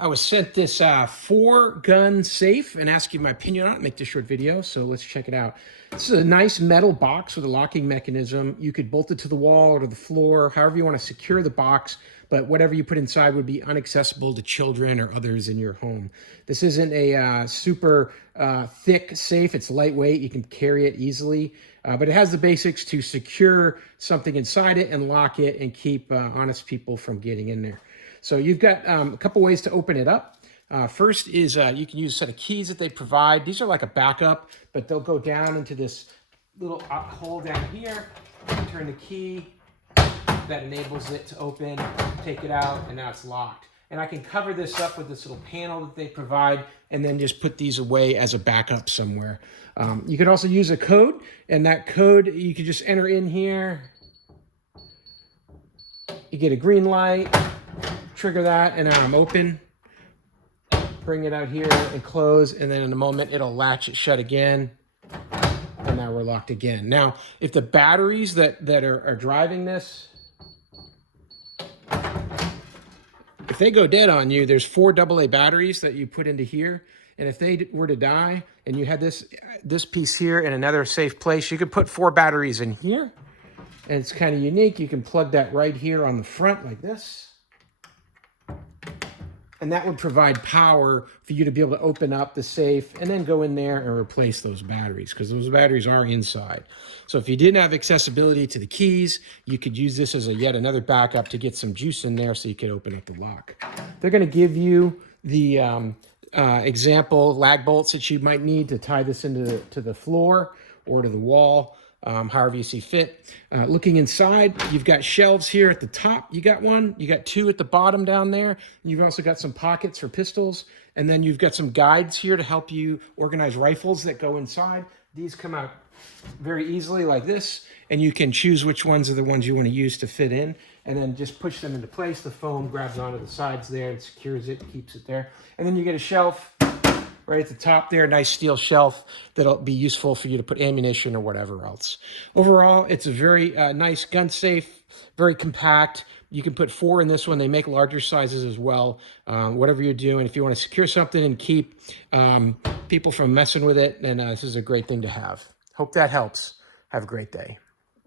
I was sent this 4-gun safe and asked you my opinion on it. Make this short video, so let's check it out. This is a nice metal box with a locking mechanism. You could bolt it to the wall or to the floor, however you want to secure the box, but whatever you put inside would be inaccessible to children or others in your home. This isn't a super thick safe. It's lightweight. You can carry it easily, but it has the basics to secure something inside it and lock it and keep honest people from getting in there. So you've got a couple ways to open it up. First is you can use a set of keys that they provide. These are like a backup, but they'll go down into this little hole down here. Turn the key, that enables it to open, take it out, and now it's locked. And I can cover this up with this little panel that they provide and then just put these away as a backup somewhere. You can also use a code, and that code you can just enter in here. You get a green light. Trigger that, and now I'm open. Bring it out here and close, and then in a moment it'll latch it shut again, and now we're locked again. Now, if the batteries that are driving this, if they go dead on you, there's 4 AA batteries that you put into here, and if they were to die and you had this piece here in another safe place, you could put 4 batteries in here, and it's kind of unique. You can plug that right here on the front like this. And that would provide power for you to be able to open up the safe and then go in there and replace those batteries, because those batteries are inside. So if you didn't have accessibility to the keys, you could use this as yet another backup to get some juice in there so you could open up the lock. They're going to give you the example lag bolts that you might need to tie this into the floor or to the wall. However you see fit. Looking inside, you've got shelves here at the top. You got one, you got 2 at the bottom down there. You've also got some pockets for pistols, and then you've got some guides here to help you organize rifles that go inside. These come out very easily like this, and you can choose which ones are the ones you want to use to fit in, and then just push them into place. The foam grabs onto the sides there and secures it, keeps it there. And then you get a shelf right at the top there, a nice steel shelf that'll be useful for you to put ammunition or whatever else. Overall, it's a very nice gun safe, very compact. You can put 4 in this one. They make larger sizes as well. Whatever you're doing, if you want to secure something and keep people from messing with it, then this is a great thing to have. Hope that helps. Have a great day.